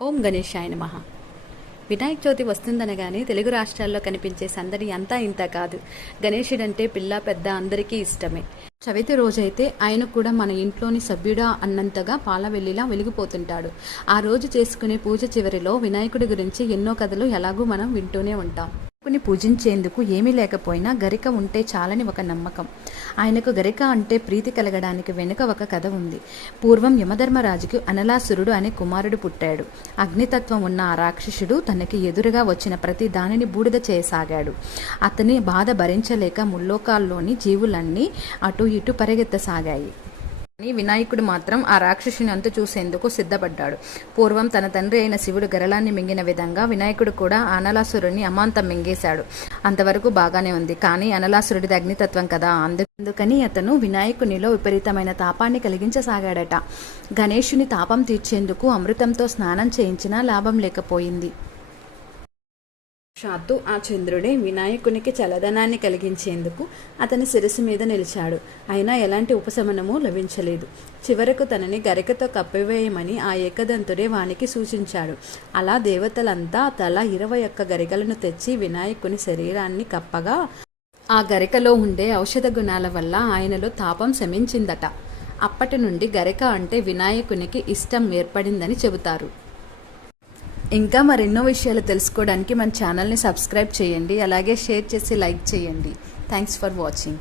ఓం గణేశాయ నమః. వినాయక చవితి వస్తుందనగానే తెలుగు రాష్ట్రాల్లో కనిపించే సందడి అంతా ఇంత కాదు. గణేశుడంటే పిల్ల పెద్ద అందరికీ ఇష్టమే. చవితి రోజైతే ఆయన కూడా మన ఇంట్లోని సభ్యుడా అన్నంతగా పాలవెల్లిలా వెలిగిపోతుంటాడు. ఆ రోజు చేసుకునే పూజ చివరిలో వినాయకుడి గురించి ఎన్నో కథలు ఎలాగూ మనం వింటూనే ఉంటాం. వినాయకుని పూజించేందుకు ఏమీ లేకపోయినా గరిక ఉంటే చాలని ఒక నమ్మకం. ఆయనకు గరిక అంటే ప్రీతి కలగడానికి వెనుక ఒక కథ ఉంది. పూర్వం యమధర్మరాజుకు అనలాసురుడు అనే కుమారుడు పుట్టాడు. అగ్నితత్వం ఉన్న ఆ రాక్షసుడు తనకి ఎదురుగా వచ్చిన ప్రతి దానిని బూడిద చేయసాగాడు. అతని బాధ భరించలేక ముల్లోకాల్లోని జీవులన్నీ అటు ఇటు పరిగెత్తసాగాయి. కానీ వినాయకుడు మాత్రం ఆ రాక్షసుని అంతు చూసేందుకు సిద్ధపడ్డాడు. పూర్వం తన తండ్రి అయిన శివుడు గరళాన్ని మింగిన విధంగా వినాయకుడు కూడా అనలాసురుడిని అమాంతం మింగేశాడు. అంతవరకు బాగానే ఉంది. కానీ అనలాసురుడిది అగ్నితత్వం కదా, అందుకని అతను వినాయకునిలో విపరీతమైన తాపాన్ని కలిగించసాగాడట. గణేశుని తాపం తీర్చేందుకు అమృతంతో స్నానం చేయించినా లాభం లేకపోయింది. సాక్షాత్తు ఆ చంద్రుడే వినాయకునికి చల్లదనాన్ని కలిగించేందుకు అతని శిరస్సు మీద నిలిచాడు. అయినా ఎలాంటి ఉపశమనము లభించలేదు. చివరకు తనని గరికతో కప్పివేయమని ఆ ఏకదంతుడే వానికి సూచించాడు. అలా దేవతలంతా తల 21 గరికలను తెచ్చి వినాయకుని శరీరాన్ని కప్పగా ఆ గరికలో ఉండే ఔషధ గుణాల వల్ల ఆయనలో తాపం శమించిందట. అప్పటి నుండి గరిక అంటే వినాయకునికి ఇష్టం ఏర్పడిందని చెబుతారు. ఇంకా మరెన్నో విషయాలు తెలుసుకోవడానికి మన ఛానల్ని సబ్స్క్రైబ్ చేయండి. అలాగే షేర్ చేసి లైక్ చేయండి. Thanks for watching.